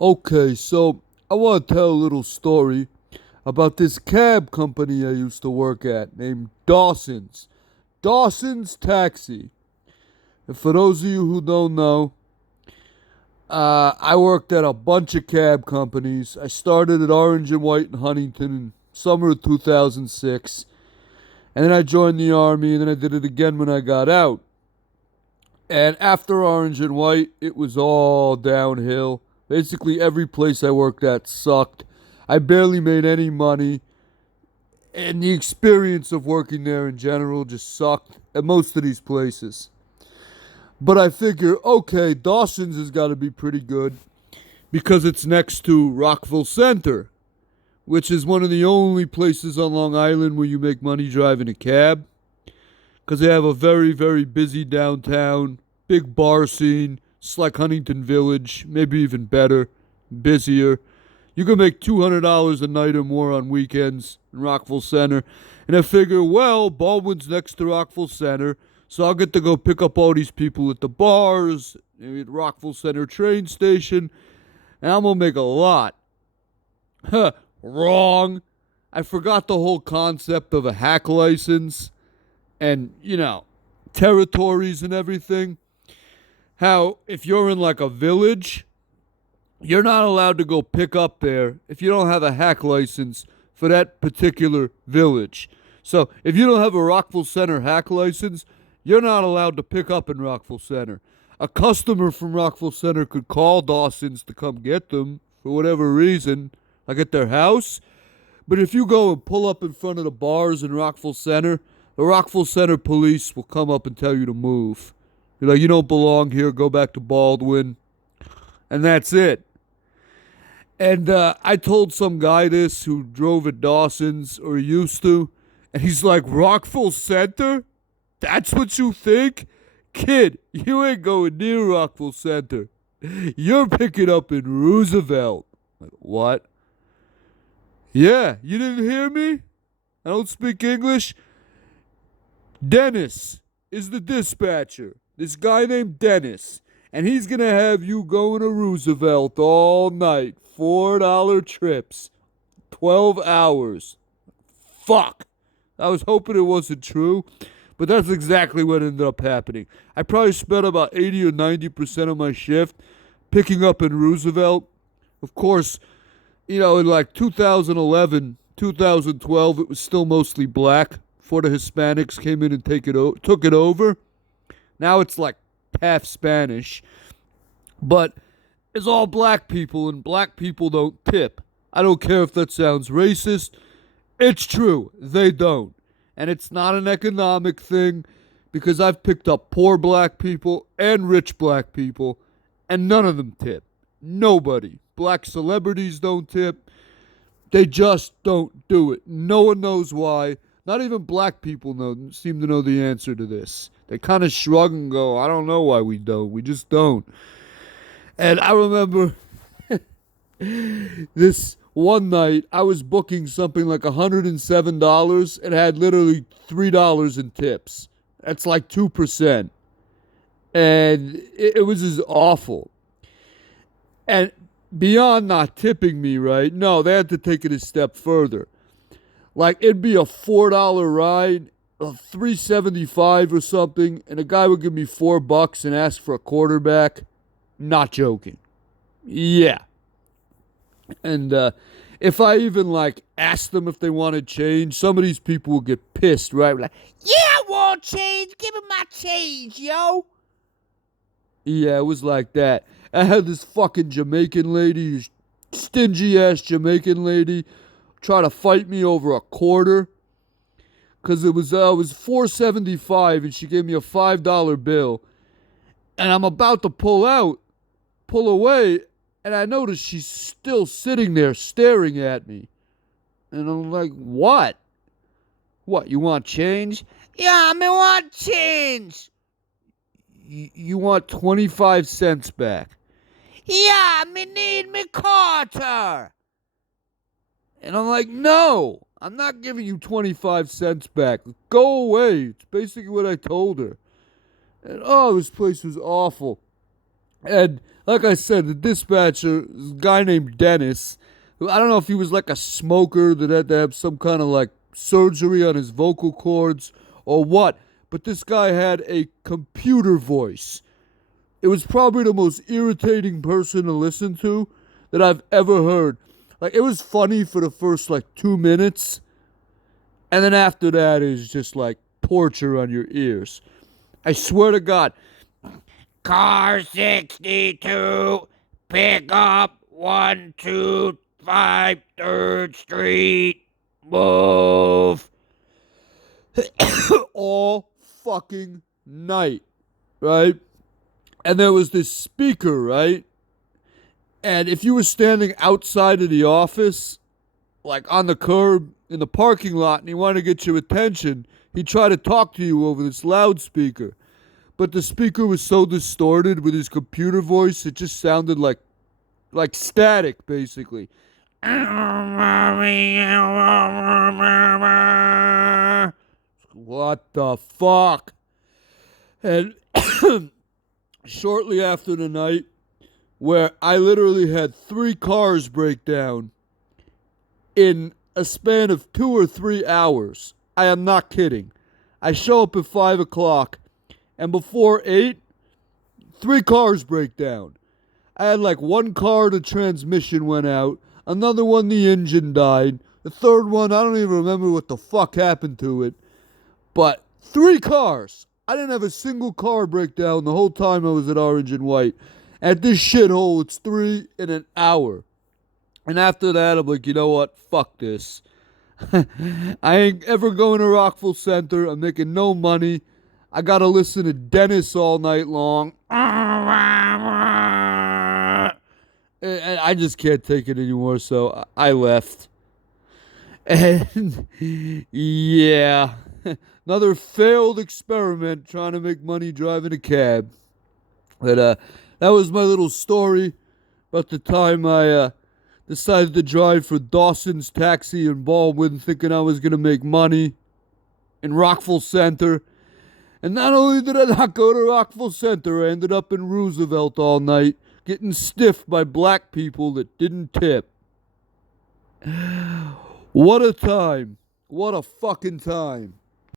Okay, so I want to tell a little story about this cab company I used to work at named Dawsons. Dawsons Taxi. And for those of you who don't know, I worked at a bunch of cab companies. I started at Orange and White in Huntington in summer of 2006. And then I joined the Army, and then I did it again when I got out. And after Orange and White, it was all downhill. Basically, every place I worked at sucked. I barely made any money. And the experience of working there in general just sucked at most of these places. But I figure, okay, Dawson's has got to be pretty good because it's next to Rockville Center, which is one of the only places on Long Island where you make money driving a cab. Because they have a very, very busy downtown, big bar scene. It's like Huntington Village, maybe even better, busier. You can make $200 a night or more on weekends in Rockville Center. And I figure, well, Baldwin's next to Rockville Center, so I'll get to go pick up all these people at the bars, maybe at Rockville Center train station, and I'm going to make a lot. Huh, wrong. I forgot the whole concept of a hack license and, territories and everything. How if you're in like a village, you're not allowed to go pick up there if you don't have a hack license for that particular village. So if you don't have a Rockville Center hack license, you're not allowed to pick up in Rockville Center. A customer from Rockville Center could call Dawson's to come get them for whatever reason, like at their house. But if you go and pull up in front of the bars in Rockville Center, the Rockville Center police will come up and tell you to move. You're like, you don't belong here, go back to Baldwin. And that's it. And I told some guy this who drove at Dawson's, or he used to, and he's like, Rockville Center? That's what you think? Kid, you ain't going near Rockville Center. You're picking up in Roosevelt. Like, what? Yeah, you didn't hear me? I don't speak English. Dennis is the dispatcher. This guy named Dennis. And he's going to have you going to Roosevelt all night. $4 trips. 12 hours. Fuck. I was hoping it wasn't true. But that's exactly what ended up happening. I probably spent about 80 or 90% of my shift picking up in Roosevelt. Of course, in like 2011, 2012, it was still mostly black before the Hispanics came in and took it over. Now it's like half Spanish. But it's all black people, and black people don't tip. I don't care if that sounds racist. It's true. They don't. And it's not an economic thing because I've picked up poor black people and rich black people, and none of them tip. Nobody. Black celebrities don't tip. They just don't do it. No one knows why. Not even black people seem to know the answer to this. They kind of shrug and go, I don't know why we don't. We just don't. And I remember this one night, I was booking something like $107 and had literally $3 in tips. That's like 2%. And it was just awful. And beyond not tipping me, right? No, they had to take it a step further. Like, it'd be a $4 ride, a $3.75 or something, and a guy would give me $4 and ask for a quarterback. Not joking. Yeah. And if I even like asked them if they wanted change, some of these people will get pissed, right? Like, yeah, I want change. Give me my change, yo. Yeah, it was like that. I had this fucking Jamaican lady, stingy ass Jamaican lady, try to fight me over a quarter. Cause it was $4.75 and she gave me a $5 bill. And I'm about to pull away, and I notice she's still sitting there staring at me. And I'm like, what? What, you want change? Yeah, I want change. You want 25 cents back? Yeah, me need me quarter. And I'm like, no, I'm not giving you 25 cents back. Go away. It's basically what I told her. And oh, this place was awful. And like I said, the dispatcher, this guy named Dennis, who I don't know if he was like a smoker that had to have some kind of like surgery on his vocal cords or what, but this guy had a computer voice. It was probably the most irritating person to listen to that I've ever heard. Like, it was funny for the first like 2 minutes, and then after that is just like torture on your ears. I swear to God. Car 62, pick up 125 3rd Street, move. All fucking night, right? And there was this speaker, right? And if you were standing outside of the office, like on the curb in the parking lot, and he wanted to get your attention, he'd try to talk to you over this loudspeaker. But the speaker was so distorted with his computer voice, it just sounded like static, basically. What the fuck? And shortly after the night, where I literally had 3 cars break down in a span of 2 or 3 hours. I am not kidding. I show up at 5 o'clock, and before 8, 3 cars break down. I had like 1 car, the transmission went out. Another one, the engine died. The third one, I don't even remember what the fuck happened to it. But 3 cars. I didn't have a single car break down the whole time I was at Orange and White. At this shithole, it's 3 in an hour. And after that, I'm like, you know what? Fuck this. I ain't ever going to Rockville Center. I'm making no money. I gotta listen to Dennis all night long. And I just can't take it anymore, so I left. And yeah, another failed experiment trying to make money driving a cab. But that was my little story about the time I decided to drive for Dawsons Taxi in Baldwin, thinking I was going to make money in Rockville Center. And not only did I not go to Rockville Center, I ended up in Roosevelt all night, getting stiffed by black people that didn't tip. What a time. What a fucking time.